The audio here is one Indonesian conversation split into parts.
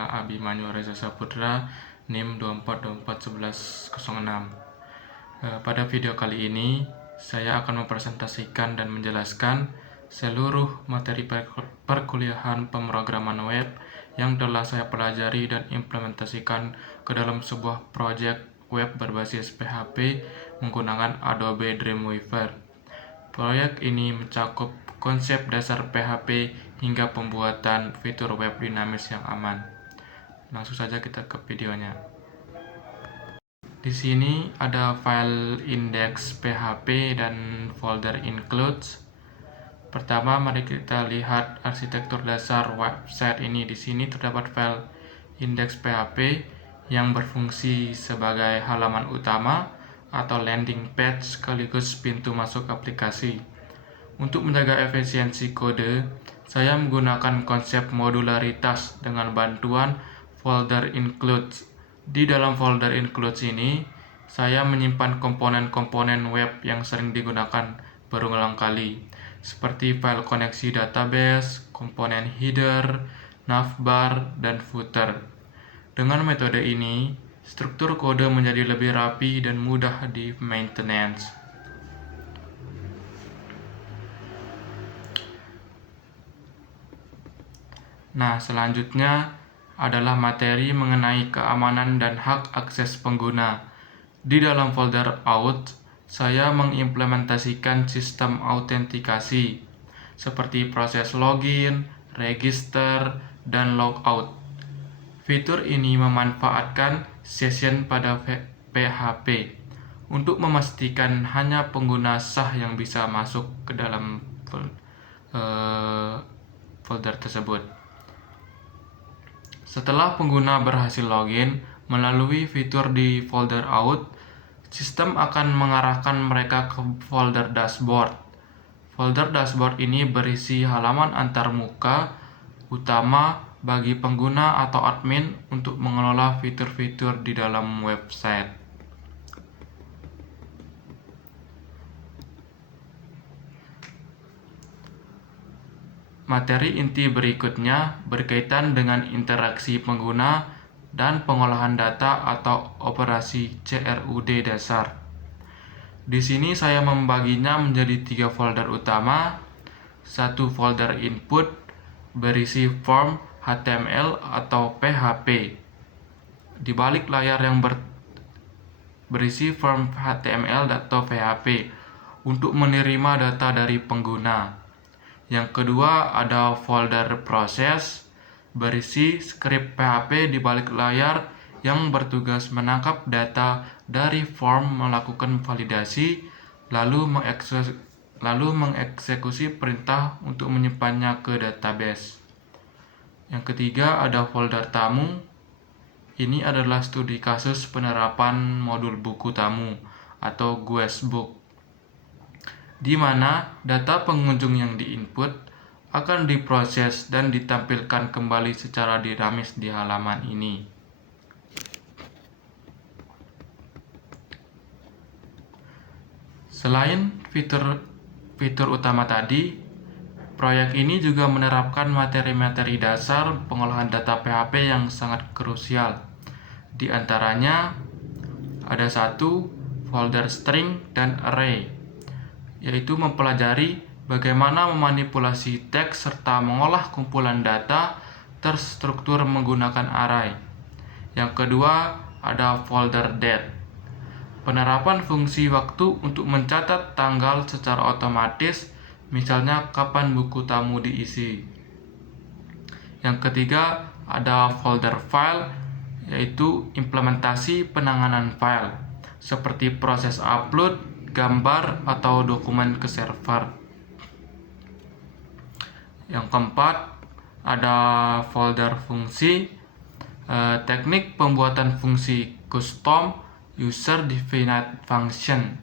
saya Abimanyu Reza Saputra, NIM 24241106. Pada video kali ini, saya akan mempresentasikan dan menjelaskan seluruh materi perkuliahan pemrograman web yang telah saya pelajari dan implementasikan ke dalam sebuah proyek web berbasis PHP menggunakan Adobe Dreamweaver. Proyek ini mencakup konsep dasar PHP hingga pembuatan fitur web dinamis yang aman. Langsung saja kita ke videonya. Di sini ada file index PHP dan folder includes. Pertama, mari kita lihat arsitektur dasar website ini. Di sini terdapat file index PHP yang berfungsi sebagai halaman utama atau landing page sekaligus pintu masuk aplikasi. Untuk menjaga efisiensi kode, saya menggunakan konsep modularitas dengan bantuan folder includes. Di dalam folder includes ini, saya menyimpan komponen-komponen web yang sering digunakan berulang kali, seperti file koneksi database, komponen header, navbar, dan footer. Dengan metode ini, struktur kode menjadi lebih rapi dan mudah di maintenance. Nah, selanjutnya adalah materi mengenai keamanan dan hak akses pengguna. Di dalam folder out, saya mengimplementasikan sistem autentikasi seperti proses login, register, dan logout. Fitur ini memanfaatkan session pada PHP untuk memastikan hanya pengguna sah yang bisa masuk ke dalam folder tersebut. Setelah pengguna berhasil login melalui fitur di folder out, sistem akan mengarahkan mereka ke folder dashboard. Folder dashboard ini berisi halaman antarmuka utama bagi pengguna atau admin untuk mengelola fitur-fitur di dalam website. Materi inti berikutnya berkaitan dengan interaksi pengguna dan pengolahan data atau operasi CRUD dasar. Di sini saya membaginya menjadi 3 folder utama. Satu folder input berisi form HTML atau PHP. Di balik layar yang berisi form HTML atau PHP untuk menerima data dari pengguna. Yang kedua ada folder proses berisi skrip PHP di balik layar yang bertugas menangkap data dari form, melakukan validasi, lalu mengeksekusi perintah untuk menyimpannya ke database. Yang ketiga ada folder tamu. Ini adalah studi kasus penerapan modul buku tamu atau Guestbook, di mana data pengunjung yang diinput akan diproses dan ditampilkan kembali secara dinamis di halaman ini. Selain fitur utama tadi, proyek ini juga menerapkan materi-materi dasar pengolahan data PHP yang sangat krusial. Di antaranya ada satu folder string dan array, yaitu mempelajari bagaimana memanipulasi teks serta mengolah kumpulan data terstruktur menggunakan array. Yang kedua ada folder date, penerapan fungsi waktu untuk mencatat tanggal secara otomatis, misalnya kapan buku tamu diisi. Yang ketiga ada folder file, yaitu implementasi penanganan file seperti proses upload gambar atau dokumen ke server. Yang keempat ada folder fungsi, teknik pembuatan fungsi custom user defined function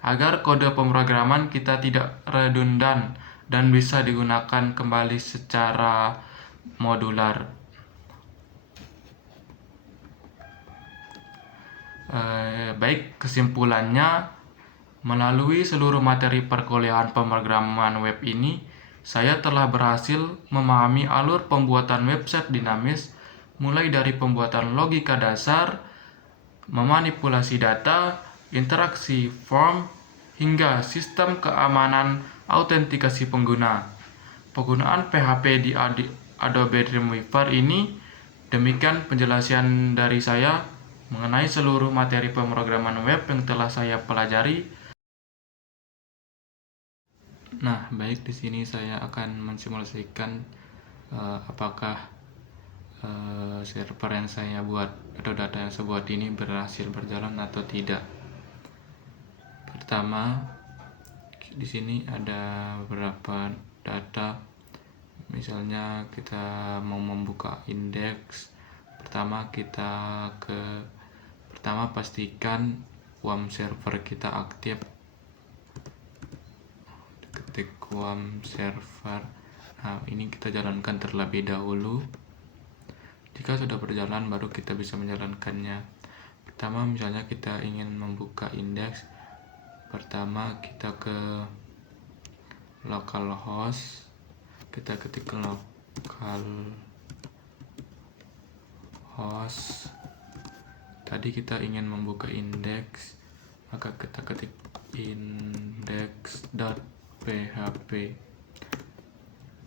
agar kode pemrograman kita tidak redundan dan bisa digunakan kembali secara modular. Baik, kesimpulannya, melalui seluruh materi perkuliahan pemrograman web ini, saya telah berhasil memahami alur pembuatan website dinamis mulai dari pembuatan logika dasar, memanipulasi data, interaksi form, hingga sistem keamanan autentikasi pengguna. Penggunaan PHP di Adobe Dreamweaver ini. Demikian penjelasan dari saya mengenai seluruh materi pemrograman web yang telah saya pelajari. Nah, baik, di sini saya akan mensimulasikan apakah server yang saya buat atau data yang saya buat ini berhasil berjalan atau tidak. Pertama, di sini ada beberapa data. Misalnya kita mau membuka indeks. Pertama pastikan WAM server kita aktif. Ketik WAM server. Nah, ini kita jalankan terlebih dahulu. Jika sudah berjalan, baru kita bisa menjalankannya. Pertama, misalnya kita ingin membuka indeks. Pertama, kita ke localhost. Kita ketik localhost. Tadi kita ingin membuka indeks, maka kita ketik index.php.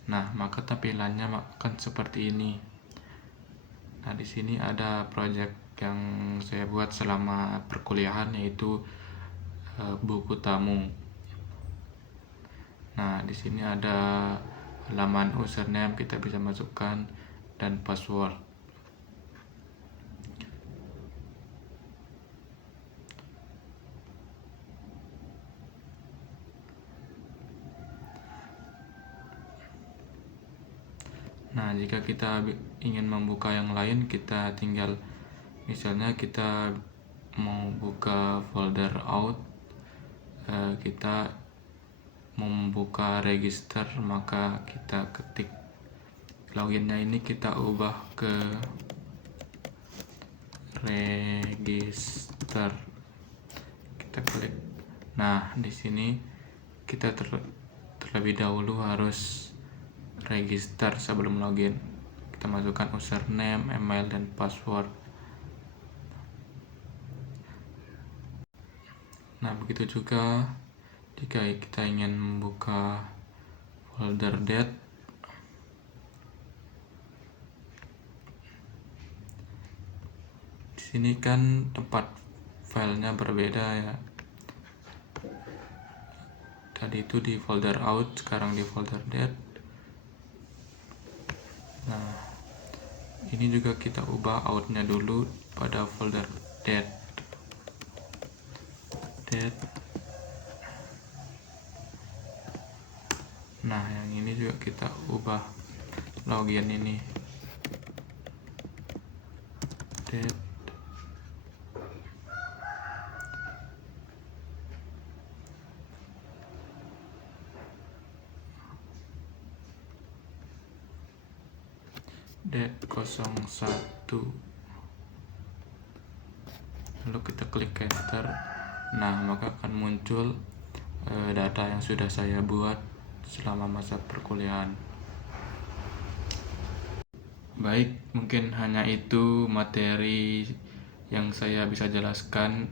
Nah, maka tampilannya akan seperti ini. Nah, di sini ada project yang saya buat selama perkuliahan, yaitu buku tamu. Nah, di sini ada halaman username, kita bisa masukkan, dan password. Nah, jika kita ingin membuka yang lain, kita tinggal, misalnya kita mau buka folder out, kita mau membuka register, maka kita ketik loginnya ini, kita ubah ke register, kita klik. Nah, di sini kita terlebih dahulu harus register sebelum login. Kita masukkan username, email, dan password. Nah, begitu juga jika kita ingin membuka folder date. Di sini kan tempat filenya berbeda ya. Tadi itu di folder out, sekarang di folder date. Nah, ini juga kita ubah outnya dulu pada folder date. Nah, yang ini juga kita ubah login ini, date. Date 01. Lalu kita klik enter. Nah, maka akan muncul data yang sudah saya buat selama masa perkuliahan. Baik, mungkin hanya itu materi yang saya bisa jelaskan,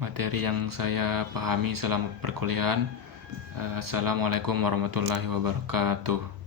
materi yang saya pahami selama perkuliahan. Assalamualaikum warahmatullahi wabarakatuh.